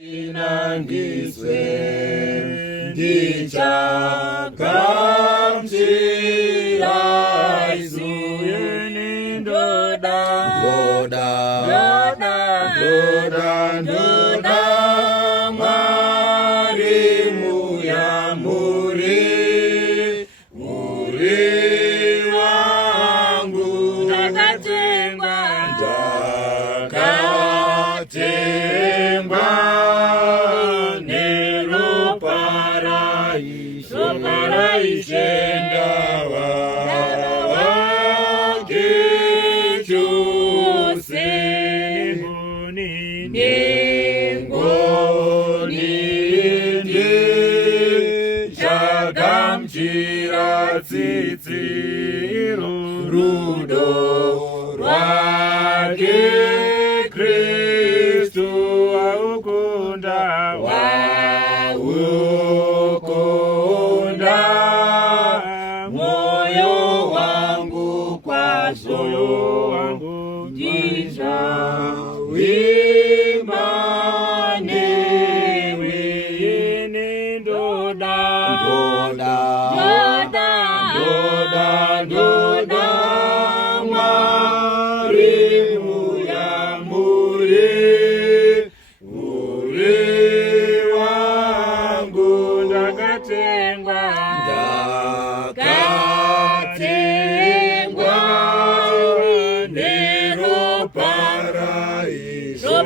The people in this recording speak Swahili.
Inangiswe ndichakamchira izuyeni ndoda mwarimu ya muri wangu ndakatengwa Ishendawa wakichuse ningoni chakamchira tsitsiro rudo rwake Kristu waukunda moyo wangu kwazo jisha wimane wini ndoda mwarimu ya muri wangu ndakatengwa nero paraiso